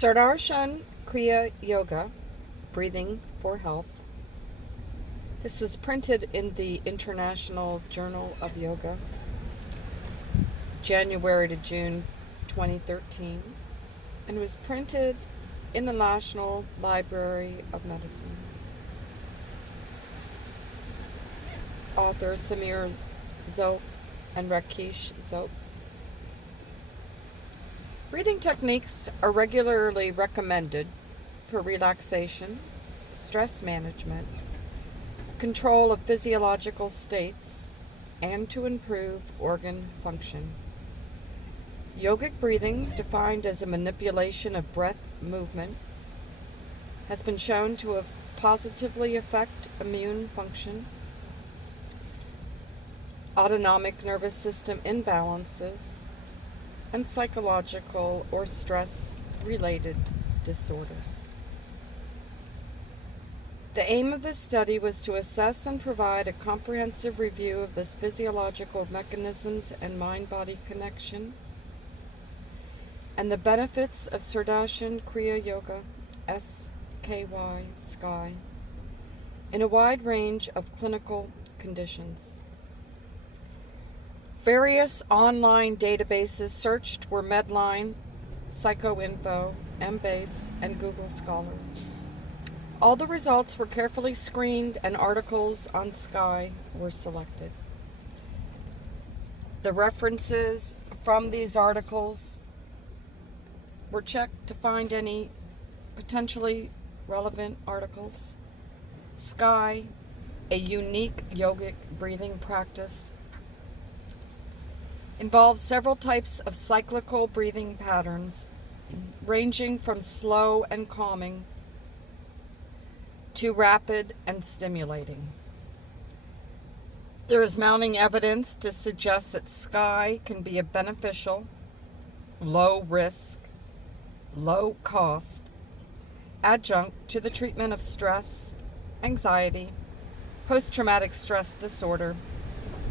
Sudarshan Kriya Yoga, Breathing for Health. This was printed in the International Journal of Yoga, January to June 2013, and was printed in the National Library of Medicine. Author Samir Zope and Rakesh Zope. Breathing techniques are regularly recommended for relaxation, stress management, control of physiological states, and to improve organ function. Yogic breathing, defined as a manipulation of breath movement, has been shown to positively affect immune function, autonomic nervous system imbalances, and psychological or stress-related disorders. The aim of this study was to assess and provide a comprehensive review of this physiological mechanisms and mind-body connection, and the benefits of Sudarshan Kriya Yoga, SKY, SKY, in a wide range of clinical conditions. Various online databases searched were Medline, PsychoInfo, Embase, and Google Scholar. All the results were carefully screened and articles on Sky were selected. The references from these articles were checked to find any potentially relevant articles. Sky, a unique yogic breathing practice, involves several types of cyclical breathing patterns, ranging from slow and calming to rapid and stimulating. There is mounting evidence to suggest that Sky can be a beneficial, low risk, low cost adjunct to the treatment of stress, anxiety, post-traumatic stress disorder,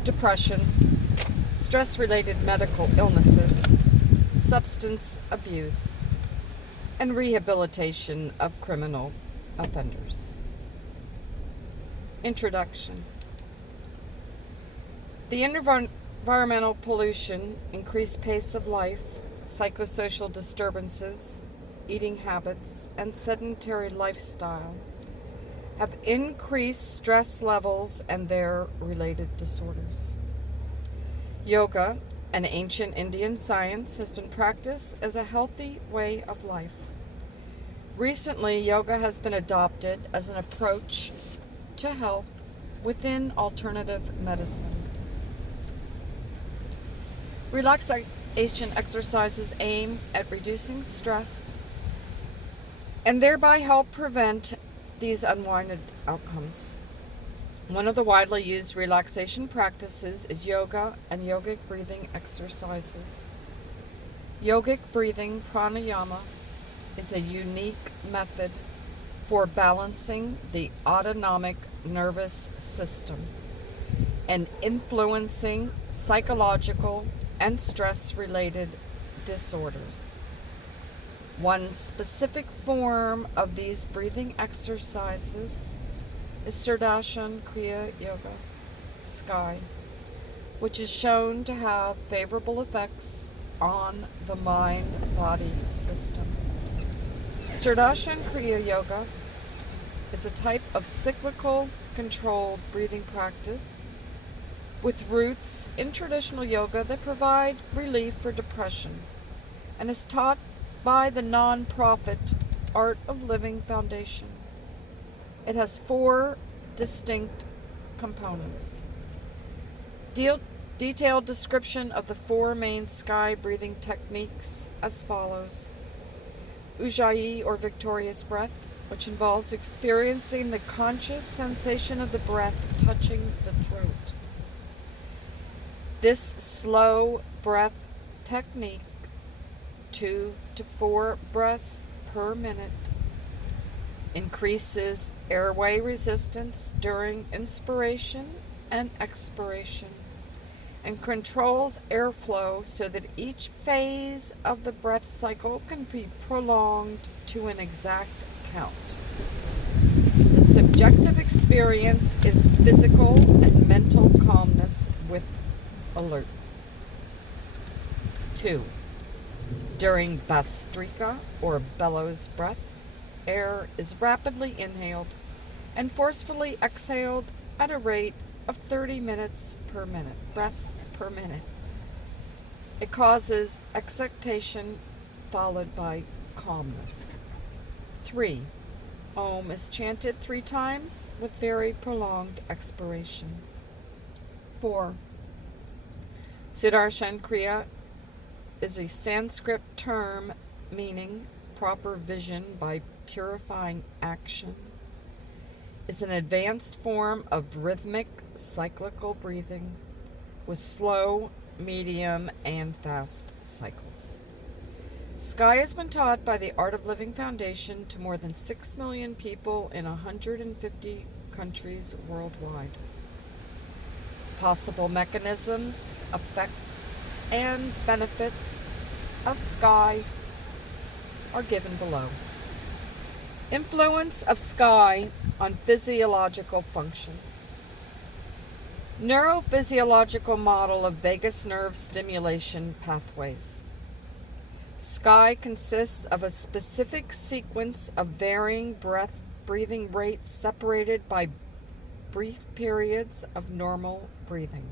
depression, stress-related medical illnesses, substance abuse, and rehabilitation of criminal offenders. Introduction. The environmental pollution, increased pace of life, psychosocial disturbances, eating habits, and sedentary lifestyle have increased stress levels and their related disorders. Yoga, an ancient Indian science, has been practiced as a healthy way of life. Recently, yoga has been adopted as an approach to health within alternative medicine. Relaxation exercises aim at reducing stress and thereby help prevent these unwanted outcomes. One of the widely used relaxation practices is yoga and yogic breathing exercises. Yogic breathing pranayama is a unique method for balancing the autonomic nervous system and influencing psychological and stress-related disorders. One specific form of these breathing exercises is Sudarshan Kriya Yoga, Sky, which is shown to have favorable effects on the mind-body system. Sudarshan Kriya Yoga is a type of cyclical controlled breathing practice with roots in traditional yoga that provide relief for depression and is taught by the non-profit Art of Living Foundation. It has 4 distinct components. Detailed description of the 4 main Sky breathing techniques as follows. Ujjayi, or victorious breath, which involves experiencing the conscious sensation of the breath touching the throat. This slow breath technique, 2 to 4 breaths per minute, increases airway resistance during inspiration and expiration and controls airflow so that each phase of the breath cycle can be prolonged to an exact count. The subjective experience is physical and mental calmness with alertness. 2. During Bastrika or bellows breath, air is rapidly inhaled and forcefully exhaled at a rate of 30 breaths per minute. It causes excitation followed by calmness. 3. Om is chanted 3 times with very prolonged expiration. 4. Sudarshan Kriya is a Sanskrit term meaning proper vision by purifying action. Is an advanced form of rhythmic cyclical breathing with slow, medium, and fast cycles. Sky has been taught by the Art of Living Foundation to more than 6 million people in 150 countries worldwide. Possible mechanisms, effects, and benefits of Sky are given below. Influence of Sky on physiological functions. Neurophysiological model of vagus nerve stimulation pathways. Sky consists of a specific sequence of varying breathing rates separated by brief periods of normal breathing.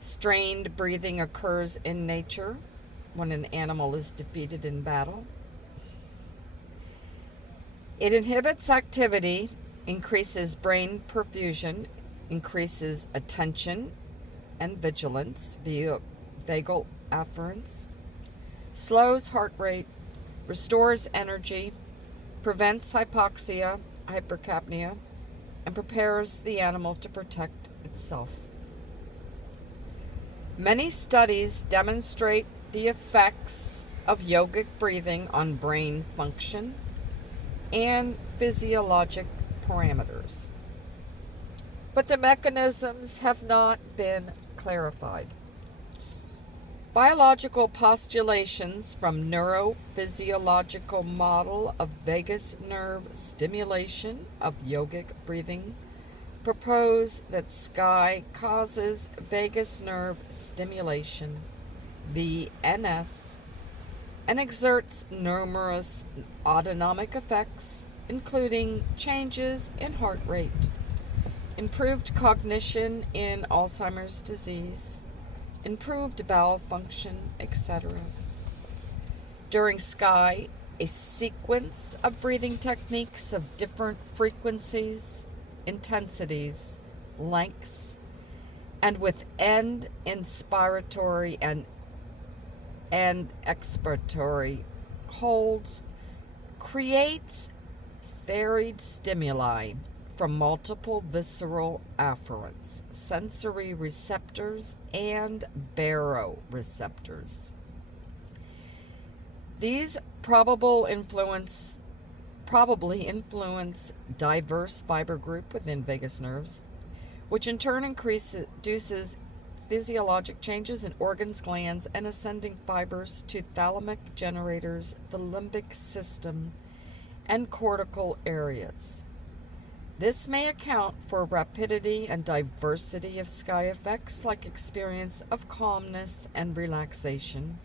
Strained breathing occurs in nature when an animal is defeated in battle. It inhibits activity, increases brain perfusion, increases attention and vigilance via vagal afference, slows heart rate, restores energy, prevents hypoxia, hypercapnia, and prepares the animal to protect itself. Many studies demonstrate the effects of yogic breathing on brain function and physiologic parameters, but the mechanisms have not been clarified. Biological postulations from neurophysiological model of vagus nerve stimulation of yogic breathing propose that Sky causes vagus nerve stimulation, VNS, and exerts numerous autonomic effects, including changes in heart rate, improved cognition in Alzheimer's disease, improved bowel function, etc. During Sky, a sequence of breathing techniques of different frequencies, intensities, lengths, and with end inspiratory and expiratory holds creates varied stimuli from multiple visceral afferents, sensory receptors, and baroreceptors. These probably influence diverse fiber group within vagus nerves, which in turn induces physiologic changes in organs, glands, and ascending fibers to thalamic generators, the limbic system, and cortical areas. This may account for rapidity and diversity of Sky effects like experience of calmness and relaxation,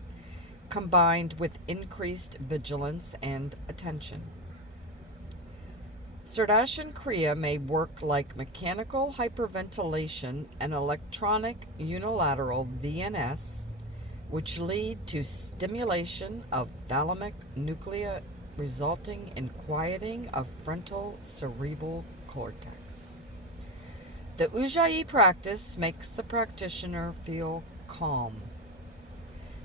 combined with increased vigilance and attention. Sudarshan Kriya may work like mechanical hyperventilation and electronic unilateral VNS, which lead to stimulation of thalamic nuclei, resulting in quieting of frontal cerebral cortex. The Ujjayi practice makes the practitioner feel calm.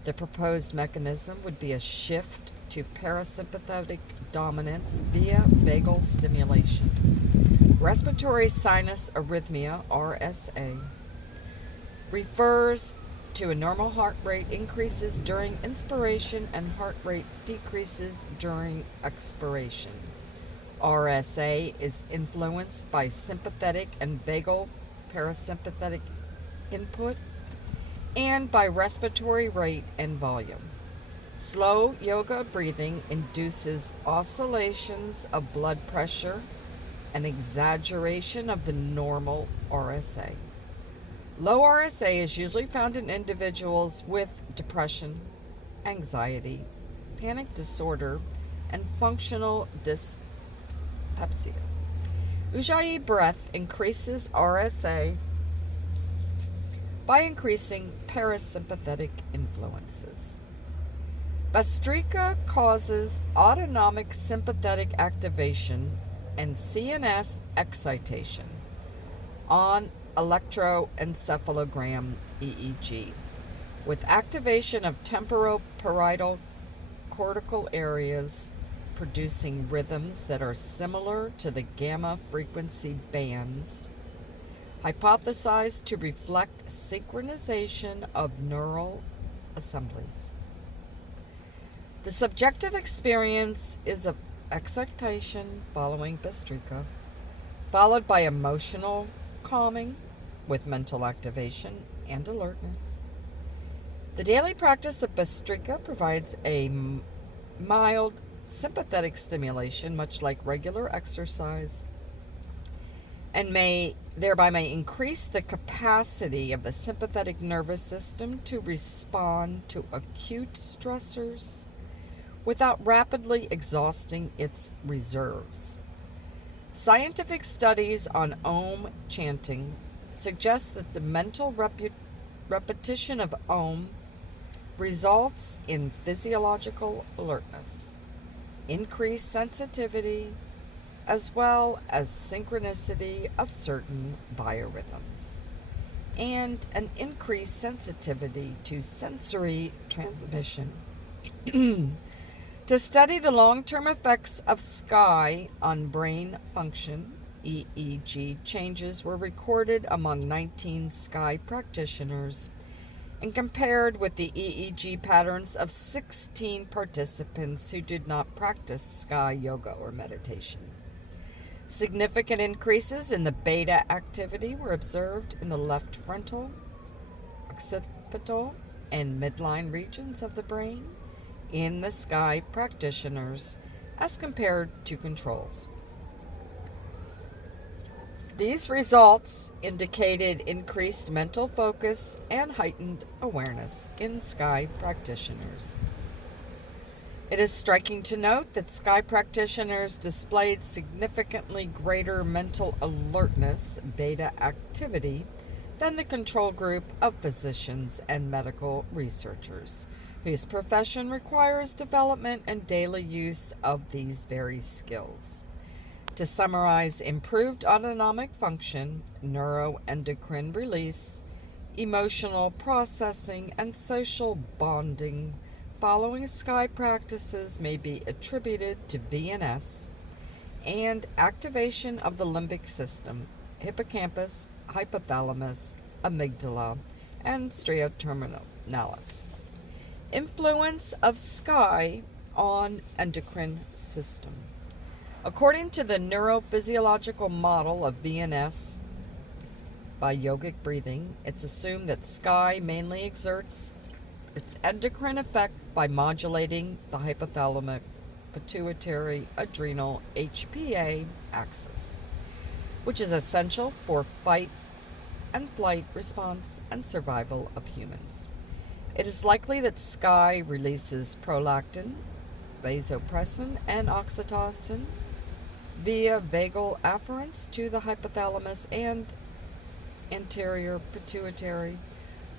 The proposed mechanism would be a shift to parasympathetic dominance via vagal stimulation. Respiratory sinus arrhythmia, RSA, refers to a normal heart rate increases during inspiration and heart rate decreases during expiration. RSA is influenced by sympathetic and vagal parasympathetic input, and by respiratory rate and volume. Slow yoga breathing induces oscillations of blood pressure and exaggeration of the normal RSA. Low RSA is usually found in individuals with depression, anxiety, panic disorder, and functional dyspepsia. Ujjayi breath increases RSA by increasing parasympathetic influences. Bhastrika causes autonomic sympathetic activation and CNS excitation on electroencephalogram EEG, with activation of temporoparietal cortical areas producing rhythms that are similar to the gamma frequency bands, hypothesized to reflect synchronization of neural assemblies. The subjective experience is of excitation following Bhastrika, followed by emotional calming with mental activation and alertness. The daily practice of Bhastrika provides a mild sympathetic stimulation, much like regular exercise, and thereby may increase the capacity of the sympathetic nervous system to respond to acute stressors without rapidly exhausting its reserves. Scientific studies on Om chanting suggest that the mental repetition of Om results in physiological alertness, increased sensitivity, as well as synchronicity of certain biorhythms, and an increased sensitivity to sensory transmission. To study the long-term effects of sky on brain function, EEG changes were recorded among 19 sky practitioners and compared with the EEG patterns of 16 participants who did not practice sky yoga or meditation. Significant increases in the beta activity were observed in the left frontal, occipital, and midline regions of the brain in the sky practitioners as compared to controls. These results indicated increased mental focus and heightened awareness in sky practitioners. It is striking to note that sky practitioners displayed significantly greater mental alertness, beta activity, than the control group of physicians and medical researchers, whose profession requires development and daily use of these very skills. To summarize, improved autonomic function, neuroendocrine release, emotional processing, and social bonding following sky practices may be attributed to VNS and activation of the limbic system, hippocampus, hypothalamus, amygdala, and striatum. Influence of sky on endocrine system. According to the neurophysiological model of VNS by yogic breathing, it's assumed that sky mainly exerts its endocrine effect by modulating the hypothalamic pituitary adrenal HPA axis, which is essential for fight and flight response and survival of humans. It is likely that sky releases prolactin, vasopressin, and oxytocin via vagal afferents to the hypothalamus and anterior pituitary.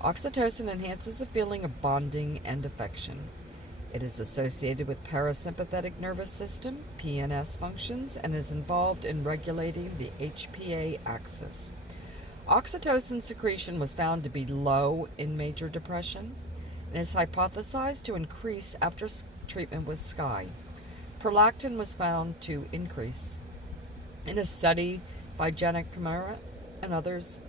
Oxytocin enhances a feeling of bonding and affection. It is associated with parasympathetic nervous system, PNS functions, and is involved in regulating the HPA axis. Oxytocin secretion was found to be low in major depression and is hypothesized to increase after treatment with sky. Prolactin was found to increase. In a study by Janet Kamara and others,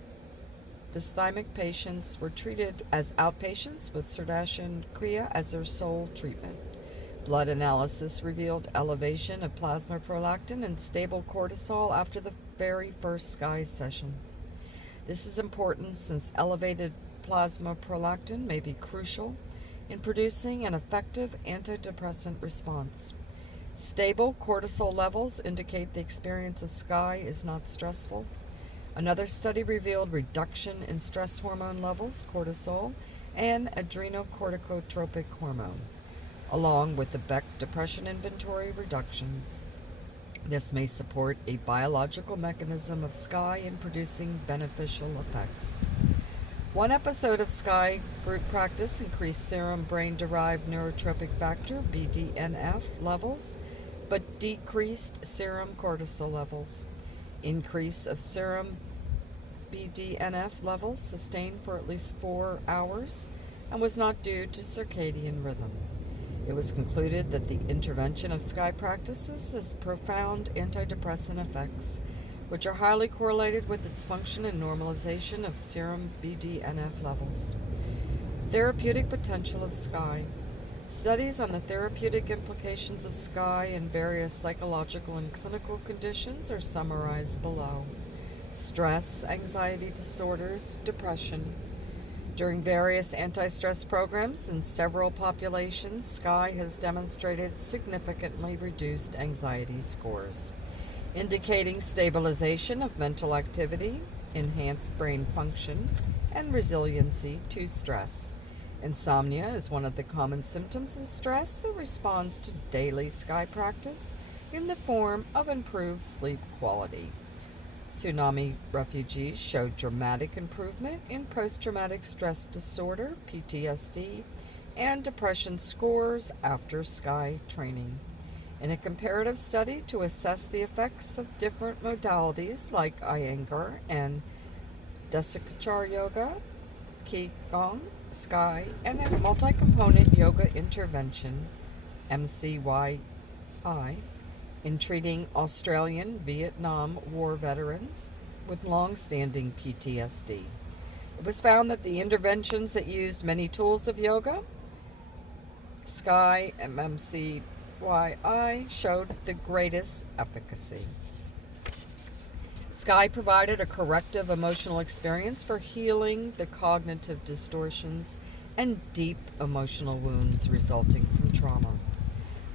dysthymic patients were treated as outpatients with Sudarshan Kriya as their sole treatment. Blood analysis revealed elevation of plasma prolactin and stable cortisol after the very first sky session. This is important since elevated plasma prolactin may be crucial in producing an effective antidepressant response. Stable cortisol levels indicate the experience of sky is not stressful. Another study revealed reduction in stress hormone levels, cortisol, and adrenocorticotropic hormone, along with the Beck Depression Inventory reductions. This may support a biological mechanism of sky in producing beneficial effects. One episode of sky group practice increased serum brain-derived neurotropic factor, BDNF, levels, but decreased serum cortisol levels. Increase of serum BDNF levels sustained for at least 4 hours and was not due to circadian rhythm. It was concluded that the intervention of sky practices has profound antidepressant effects, which are highly correlated with its function and normalization of serum BDNF levels. Therapeutic potential of sky. Studies on the therapeutic implications of sky in various psychological and clinical conditions are summarized below. Stress, anxiety disorders, depression. During various anti-stress programs in several populations, sky has demonstrated significantly reduced anxiety scores, indicating stabilization of mental activity, enhanced brain function, and resiliency to stress. Insomnia is one of the common symptoms of stress that responds to daily sky practice in the form of improved sleep quality. Tsunami refugees showed dramatic improvement in post-traumatic stress disorder, PTSD, and depression scores after sky training. In a comparative study to assess the effects of different modalities like Iyengar and Desikachar Yoga, Qigong, Sky, and a multi-component yoga intervention, ncbi, in treating Australian Vietnam War veterans with long-standing PTSD. It was found that the interventions that used many tools of yoga, Sky and ncbi, showed the greatest efficacy. Sky provided a corrective emotional experience for healing the cognitive distortions and deep emotional wounds resulting from trauma.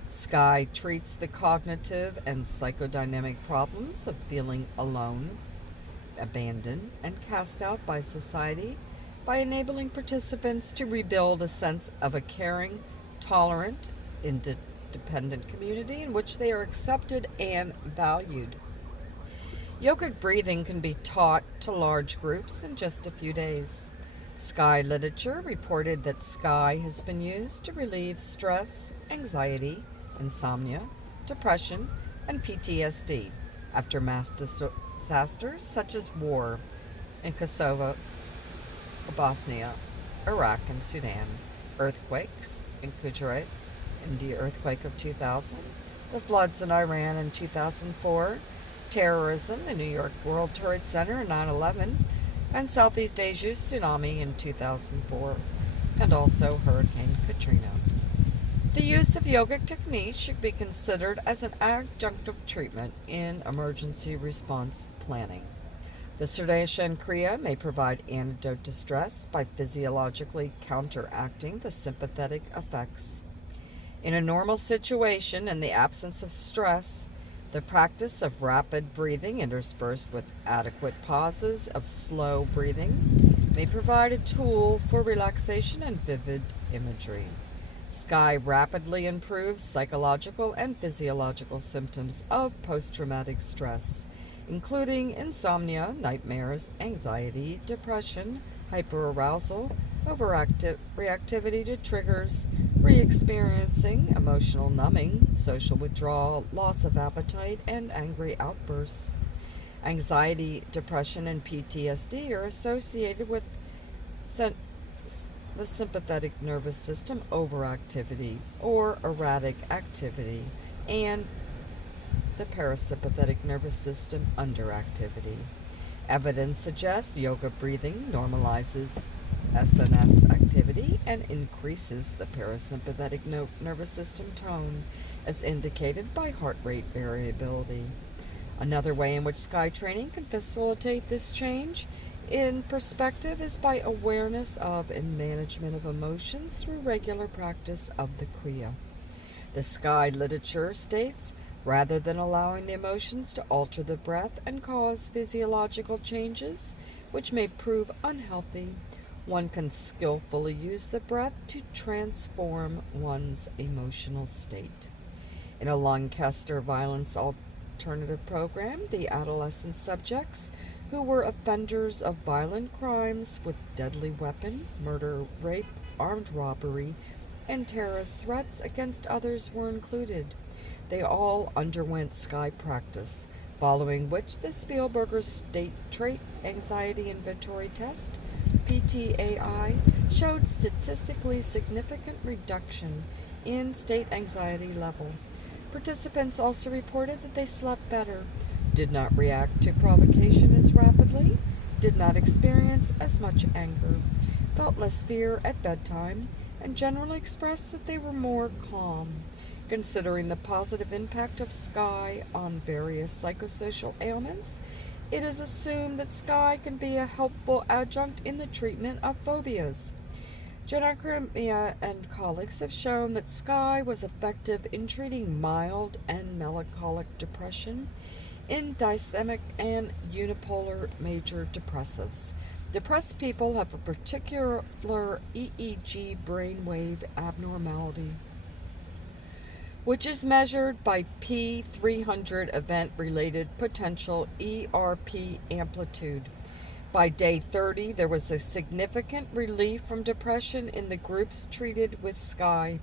Sky treats the cognitive and psychodynamic problems of feeling alone, abandoned, and cast out by society by enabling participants to rebuild a sense of a caring, tolerant, independent community in which they are accepted and valued. Yogic breathing can be taught to large groups in just a few days. Sky literature reported that Sky has been used to relieve stress, anxiety, insomnia, depression, and PTSD after mass disasters such as war in Kosovo, Bosnia, Iraq, and Sudan, earthquakes in Gujarat, India earthquake of 2000, the floods in Iran in 2004, terrorism, the New York World Trade Center in 9/11, and Southeast Asia's tsunami in 2004, and also Hurricane Katrina. The use of yogic techniques should be considered as an adjunctive treatment in emergency response planning. The Sudarshan Kriya may provide antidote to stress by physiologically counteracting the sympathetic effects. In a normal situation, in the absence of stress, the practice of rapid breathing interspersed with adequate pauses of slow breathing may provide a tool for relaxation and vivid imagery. Sky rapidly improves psychological and physiological symptoms of post-traumatic stress, including insomnia, nightmares, anxiety, depression, hyperarousal, overreactivity to triggers, re-experiencing emotional numbing, social withdrawal, loss of appetite, and angry outbursts. Anxiety, depression, and PTSD are associated with the sympathetic nervous system overactivity or erratic activity, and the parasympathetic nervous system underactivity. Evidence suggests yoga breathing normalizes SNS activity and increases the parasympathetic nervous system tone, as indicated by heart rate variability. Another way in which sky training can facilitate this change in perspective is by awareness of and management of emotions through regular practice of the Kriya. The sky literature states, rather than allowing the emotions to alter the breath and cause physiological changes, which may prove unhealthy, one can skillfully use the breath to transform one's emotional state. In a Lancaster violence alternative program, the adolescent subjects who were offenders of violent crimes with deadly weapon, murder, rape, armed robbery, and terrorist threats against others were included. They all underwent sky practice, following which the Spielberger State Trait Anxiety Inventory Test, PTAI, showed statistically significant reduction in state anxiety level. Participants also reported that they slept better, did not react to provocation as rapidly, did not experience as much anger, felt less fear at bedtime, and generally expressed that they were more calm. Considering the positive impact of sky on various psychosocial ailments, it is assumed that sky can be a helpful adjunct in the treatment of phobias. Kriya and colleagues have shown that sky was effective in treating mild and melancholic depression in dysthymic and unipolar major depressives. Depressed people have a particular EEG brainwave abnormality, which is measured by P300 event-related potential ERP amplitude. By day 30, there was a significant relief from depression in the groups treated with sky,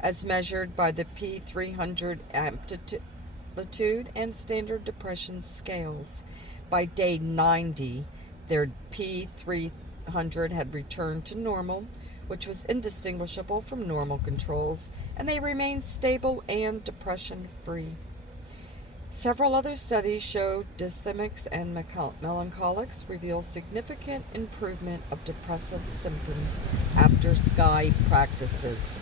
as measured by the P300 amplitude and standard depression scales. By day 90, their P300 had returned to normal, which was indistinguishable from normal controls, and they remained stable and depression-free. Several other studies show dysthymics and melancholics reveal significant improvement of depressive symptoms after sky practices.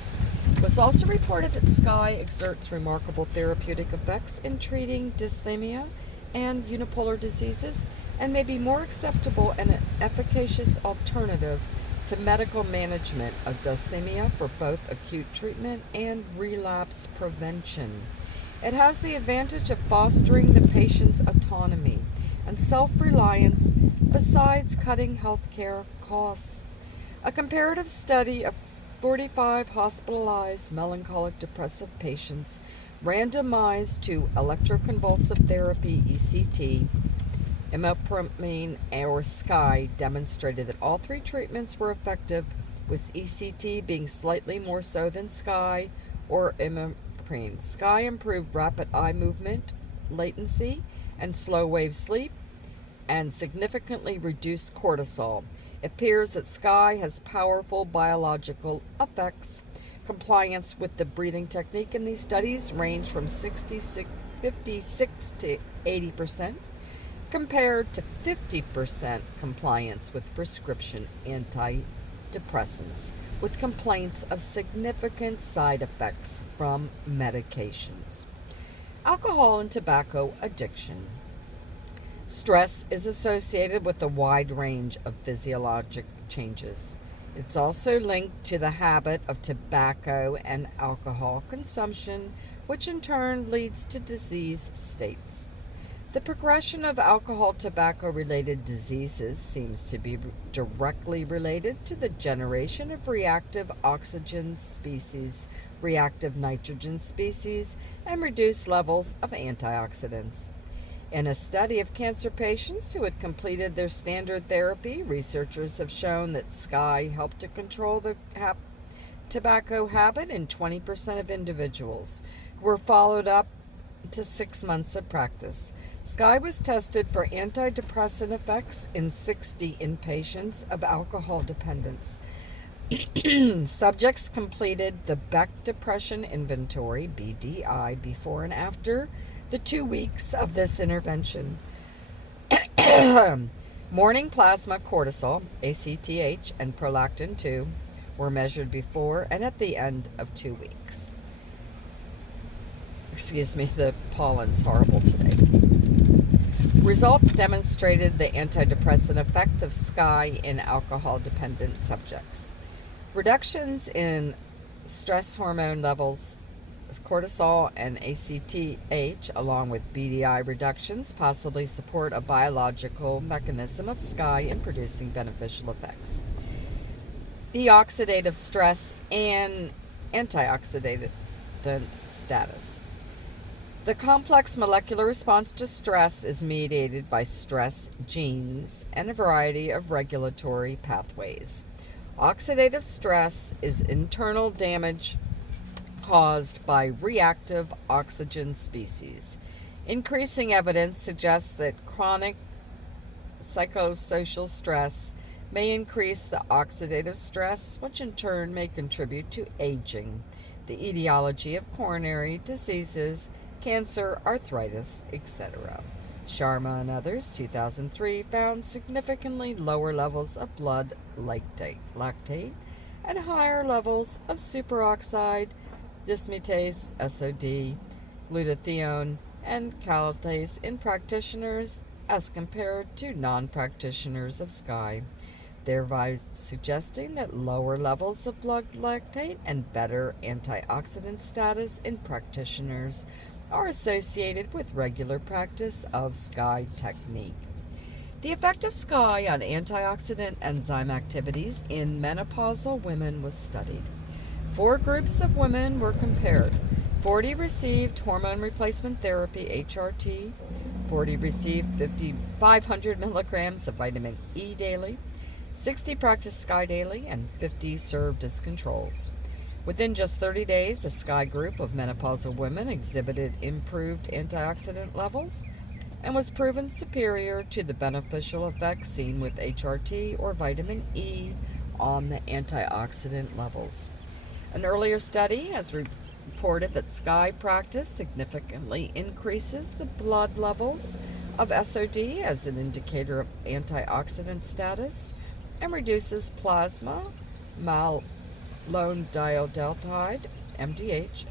It was also reported that sky exerts remarkable therapeutic effects in treating dysthymia and unipolar diseases and may be more acceptable and an efficacious alternative to medical management of dysthymia for both acute treatment and relapse prevention. It has the advantage of fostering the patient's autonomy and self-reliance besides cutting healthcare costs. A comparative study of 45 hospitalized melancholic depressive patients randomized to electroconvulsive therapy ECT, imipramine, or sky demonstrated that all three treatments were effective, with ECT being slightly more so than sky or imipramine. Sky improved rapid eye movement, latency, and slow wave sleep, and significantly reduced cortisol. It appears that sky has powerful biological effects. Compliance with the breathing technique in these studies ranged from 56 to 80%, compared to 50% compliance with prescription antidepressants, with complaints of significant side effects from medications. Alcohol and tobacco addiction. Stress is associated with a wide range of physiologic changes. It's also linked to the habit of tobacco and alcohol consumption, which in turn leads to disease states. The progression of alcohol-tobacco-related diseases seems to be directly related to the generation of reactive oxygen species, reactive nitrogen species, and reduced levels of antioxidants. In a study of cancer patients who had completed their standard therapy, researchers have shown that sky helped to control the tobacco habit in 20% of individuals who were followed up to 6 months of practice. Sky was tested for antidepressant effects in 60 inpatients of alcohol dependence. Subjects completed the Beck Depression Inventory, BDI, before and after the 2 weeks of this intervention. Morning plasma cortisol, ACTH, and prolactin 2 were measured before and at the end of 2 weeks. Excuse me, the pollen's horrible today. Results demonstrated the antidepressant effect of Sky in alcohol-dependent subjects. Reductions in stress hormone levels, cortisol and ACTH, along with BDI reductions, possibly support a biological mechanism of Sky in producing beneficial effects. The oxidative stress and antioxidant status. The complex molecular response to stress is mediated by stress genes and a variety of regulatory pathways. Oxidative stress is internal damage caused by reactive oxygen species. Increasing evidence suggests that chronic psychosocial stress may increase the oxidative stress, which in turn may contribute to aging, the etiology of coronary diseases, cancer, arthritis, etc. Sharma and others, 2003, found significantly lower levels of blood lactate and higher levels of superoxide dismutase, SOD, glutathione, and calotase in practitioners as compared to non-practitioners of Sky, thereby suggesting that lower levels of blood lactate and better antioxidant status in practitioners are associated with regular practice of Sky technique. The effect of Sky on antioxidant enzyme activities in menopausal women was studied. 4 groups of women were compared. 40 received hormone replacement therapy, HRT. 40 received 500 milligrams of vitamin E daily. 60 practiced Sky daily, and 50 served as controls. Within just 30 days, a Sky group of menopausal women exhibited improved antioxidant levels and was proven superior to the beneficial effects seen with HRT or vitamin E on the antioxidant levels. An earlier study has reported that Sky practice significantly increases the blood levels of SOD as an indicator of antioxidant status and reduces plasma malondialdehyde, MDH,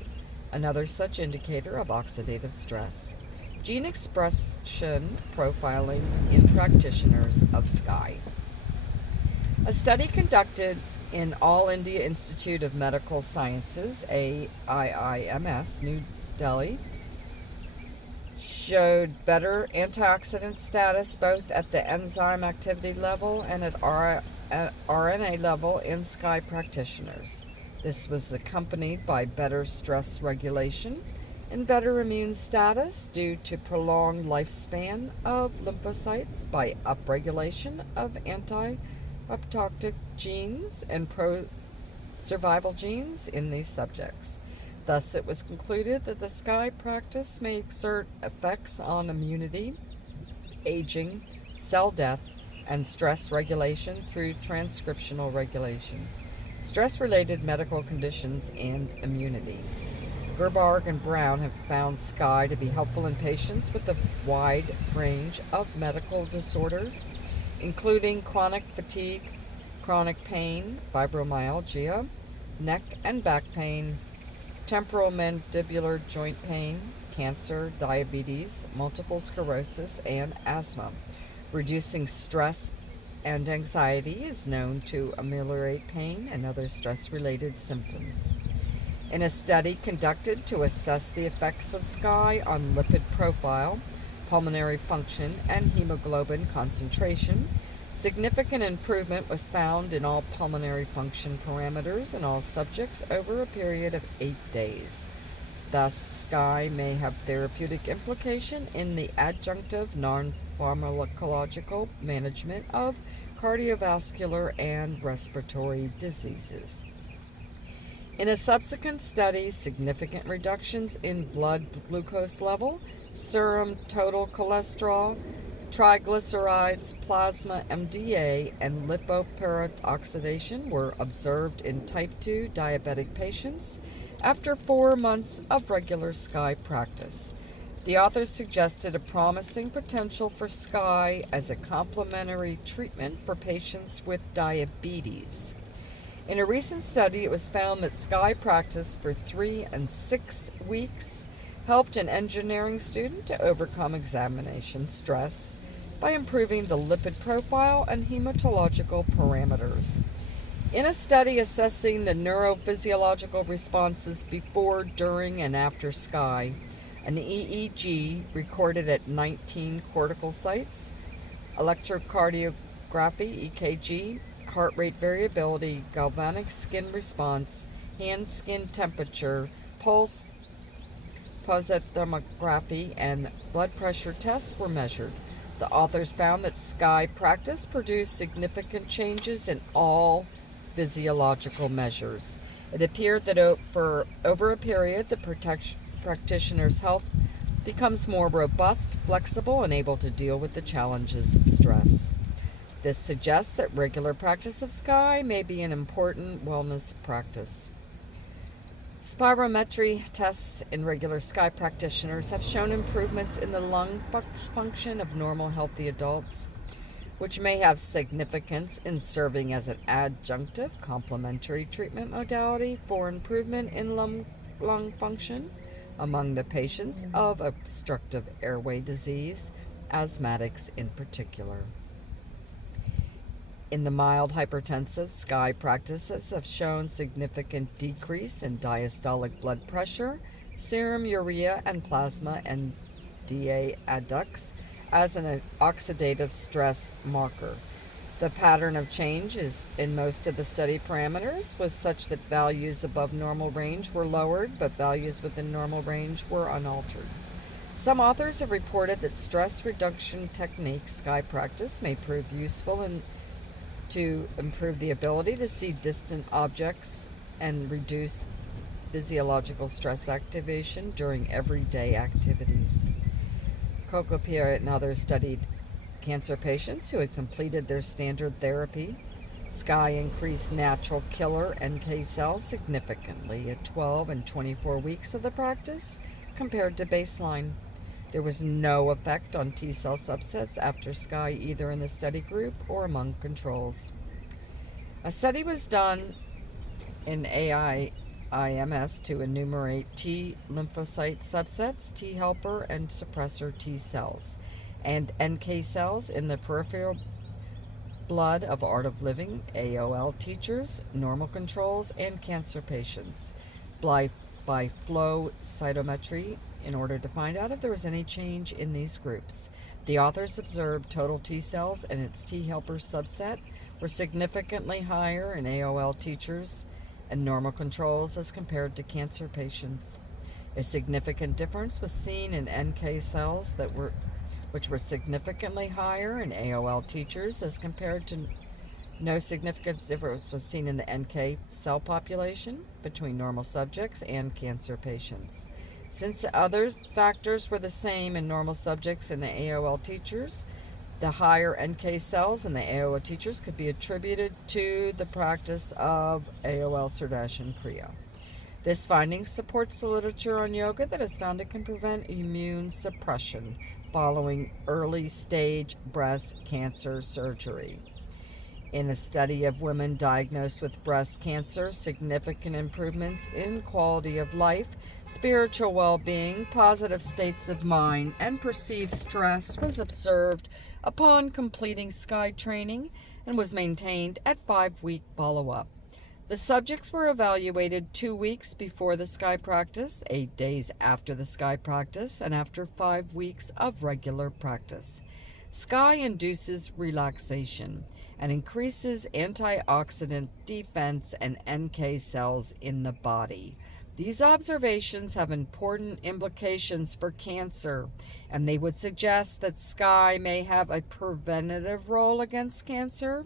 another such indicator of oxidative stress. Gene expression profiling in practitioners of Sky. A study conducted in All India Institute of Medical Sciences, AIIMS, New Delhi, showed better antioxidant status both at the enzyme activity level and at RNA level in Sky practitioners. This was accompanied by better stress regulation and better immune status due to prolonged lifespan of lymphocytes by upregulation of apoptotic genes and pro-survival genes in these subjects. Thus, it was concluded that the Sky practice may exert effects on immunity, aging, cell death, and stress regulation through transcriptional regulation, stress-related medical conditions, and immunity. Gerbarg and Brown have found Sky to be helpful in patients with a wide range of medical disorders, including chronic fatigue, chronic pain, fibromyalgia, neck and back pain, temporal mandibular joint pain, cancer, diabetes, multiple sclerosis, and asthma. Reducing stress and anxiety is known to ameliorate pain and other stress-related symptoms. In a study conducted to assess the effects of Sky on lipid profile, pulmonary function, and hemoglobin concentration, significant improvement was found in all pulmonary function parameters in all subjects over a period of 8 days. Thus, Sky may have therapeutic implication in the adjunctive non-pharmacological management of cardiovascular and respiratory diseases. In a subsequent study, significant reductions in blood glucose level, serum total cholesterol, triglycerides, plasma MDA, and lipoperoxidation were observed in type 2 diabetic patients after 4 months of regular Sky practice. The authors suggested a promising potential for Sky as a complementary treatment for patients with diabetes. In a recent study, it was found that Sky practice for 3 and 6 weeks helped an engineering student to overcome examination stress by improving the lipid profile and hematological parameters. In a study assessing the neurophysiological responses before, during, and after SCI, an EEG recorded at 19 cortical sites, electrocardiography, EKG, heart rate variability, galvanic skin response, hand skin temperature, pulse, posithermography, and blood pressure tests were measured. The authors found that SCI practice produced significant changes in all physiological measures. It appeared that over a period, the practitioner's health becomes more robust, flexible, and able to deal with the challenges of stress. This suggests that regular practice of SCI may be an important wellness practice. Spirometry tests in regular SCI practitioners have shown improvements in the lung function of normal healthy adults, which may have significance in serving as an adjunctive complementary treatment modality for improvement in lung function among the patients of obstructive airway disease, asthmatics in particular. In the mild hypertensive, SCI practices have shown significant decrease in diastolic blood pressure, serum urea and plasma and DA adducts as an oxidative stress marker. The pattern of change in most of the study parameters was such that values above normal range were lowered, but values within normal range were unaltered. Some authors have reported that stress reduction techniques, SCI practice, may prove useful to improve the ability to see distant objects and reduce physiological stress activation during everyday activities. Kokopia and others studied cancer patients who had completed their standard therapy. SCI increased natural killer NK cells significantly at 12 and 24 weeks of the practice compared to baseline. There was no effect on T cell subsets after SCI either in the study group or among controls. A study was done in IMS to enumerate T lymphocyte subsets, T helper and suppressor T cells, and NK cells in the peripheral blood of Art of Living, AOL teachers, normal controls, and cancer patients by flow cytometry in order to find out if there was any change in these groups. The authors observed total T cells and its T helper subset were significantly higher in AOL teachers and normal controls as compared to cancer patients. A significant difference was seen in NK cells which were significantly higher in AOL teachers as compared to no significant difference was seen in the NK cell population between normal subjects and cancer patients. Since the other factors were the same in normal subjects and the AOL teachers, the higher NK cells in the AOL teachers could be attributed to the practice of AOL Sudarshan Kriya. This finding supports the literature on yoga that has found it can prevent immune suppression following early stage breast cancer surgery. In a study of women diagnosed with breast cancer, significant improvements in quality of life, spiritual well-being, positive states of mind, and perceived stress was observed upon completing SCI training and was maintained at 5-week follow-up. The subjects were evaluated 2 weeks before the SCI practice, 8 days after the SCI practice, and after 5 weeks of regular practice. SCI induces relaxation and increases antioxidant defense and NK cells in the body. These observations have important implications for cancer, and they would suggest that SCI may have a preventative role against cancer.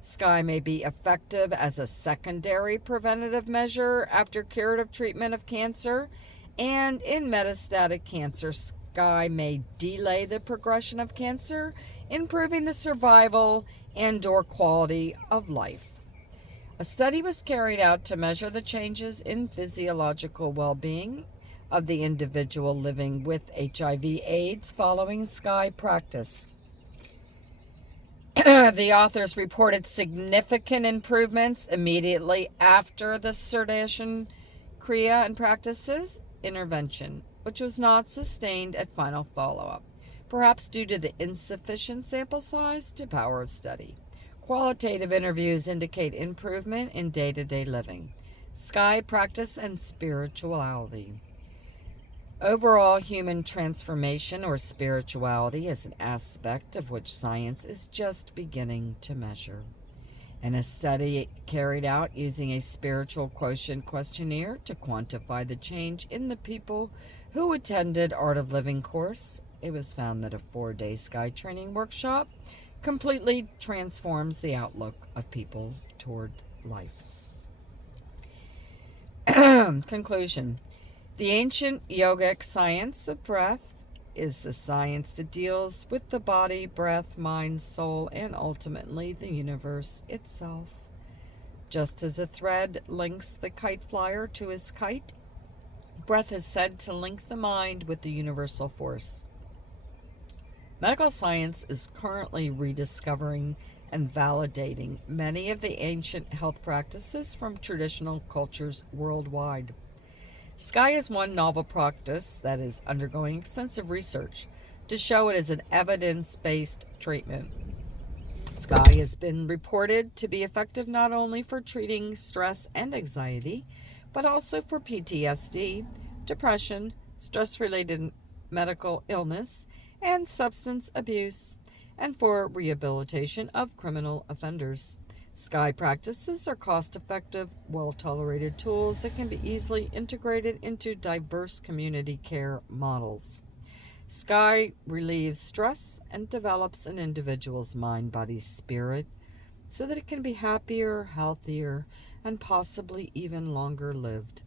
SCI may be effective as a secondary preventative measure after curative treatment of cancer, and in metastatic cancer, SCI may delay the progression of cancer, improving the survival and/or quality of life. A study was carried out to measure the changes in physiological well-being of the individual living with HIV/AIDS following SCI practice. The authors reported significant improvements immediately after the Sudarshan Kriya and practices intervention, which was not sustained at final follow-up, perhaps due to the insufficient sample size to power of study. Qualitative interviews indicate improvement in day-to-day living. Sky practice and spirituality. Overall human transformation or spirituality is an aspect of which science is just beginning to measure. In a study carried out using a spiritual quotient questionnaire to quantify the change in the people who attended Art of Living course, it was found that a 4-day sky training workshop completely transforms the outlook of people toward life. Conclusion. The ancient yogic science of breath is the science that deals with the body, breath, mind, soul, and ultimately the universe itself. Just as a thread links the kite flyer to his kite, breath is said to link the mind with the universal force. Medical science is currently rediscovering and validating many of the ancient health practices from traditional cultures worldwide. Sky is one novel practice that is undergoing extensive research to show it is an evidence-based treatment. Sky has been reported to be effective not only for treating stress and anxiety, but also for PTSD, depression, stress-related medical illness, and substance abuse, and for rehabilitation of criminal offenders. Sky practices are cost-effective, well-tolerated tools that can be easily integrated into diverse community care models. Sky relieves stress and develops an individual's mind, body, spirit so that it can be happier, healthier, and possibly even longer lived.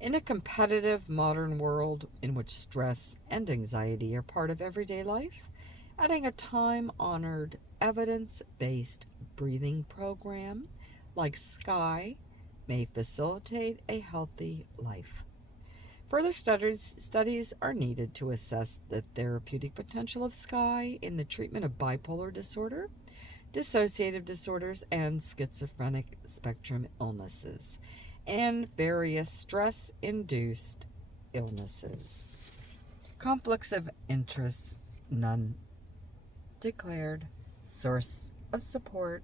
In a competitive modern world in which stress and anxiety are part of everyday life, adding a time-honored, evidence-based breathing program like Sky may facilitate a healthy life. Further studies are needed to assess the therapeutic potential of Sky in the treatment of bipolar disorder, dissociative disorders, and schizophrenic spectrum illnesses, and various stress-induced illnesses. Conflicts of interest, none declared. Source of support,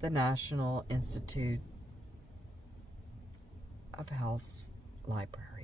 the National Institute of Health's Library.